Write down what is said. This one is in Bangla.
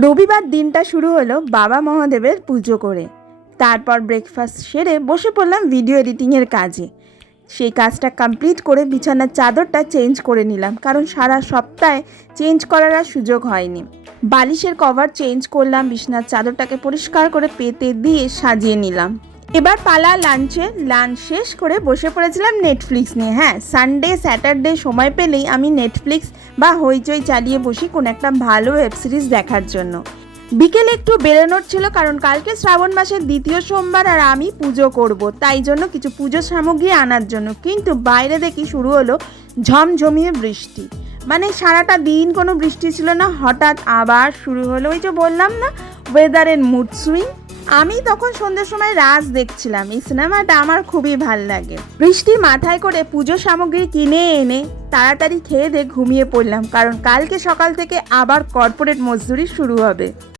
রবিবার দিনটা শুরু হলো বাবা মহাদেবের পুজো করে। তারপর ব্রেকফাস্ট সেরে বসে পড়লাম ভিডিও এডিটিংয়ের কাজে। সেই কাজটা কমপ্লিট করে বিছানার চাদরটা চেঞ্জ করে নিলাম, কারণ সারা সপ্তাহে চেঞ্জ করার আর সুযোগ হয়নি। বালিশের কভার চেঞ্জ করলাম, বিছানার চাদরটাকে পরিষ্কার করে পেতে দিয়ে সাজিয়ে নিলাম। এবার পালা লাঞ্চে। লাঞ্চ শেষ করে বসে পড়েছিলাম নেটফ্লিক্স নিয়ে। হ্যাঁ, সানডে স্যাটারডে সময় পেলেই আমি নেটফ্লিক্স বা হইচই চালিয়ে বসি কোনো একটা ভালো ওয়েব সিরিজ দেখার জন্য। বিকেলে একটু বেরোনোর ছিল, কারণ কালকে শ্রাবণ মাসের দ্বিতীয় সোমবার আর আমি পুজো করব, তাই জন্য কিছু পুজো সামগ্রী আনার জন্য। কিন্তু বাইরে দেখি শুরু হলো ঝমঝমিয়ে বৃষ্টি। মানে সারাটা দিন কোনো বৃষ্টি ছিল না, হঠাৎ আবার শুরু হলো। ওই যে বললাম না, ওয়েদারের মুড সুইং। আমি তখন সন্ধ্যের সময় রাজ দেখছিলাম। এই সিনেমাটা আমার খুবই ভাল লাগে। বৃষ্টি মাথায় করে পুজো সামগ্রী কিনে এনে তাড়াতাড়ি খেয়ে দিয়ে ঘুমিয়ে পড়লাম, কারণ কালকে সকাল থেকে আবার কর্পোরেট মজদুরি শুরু হবে।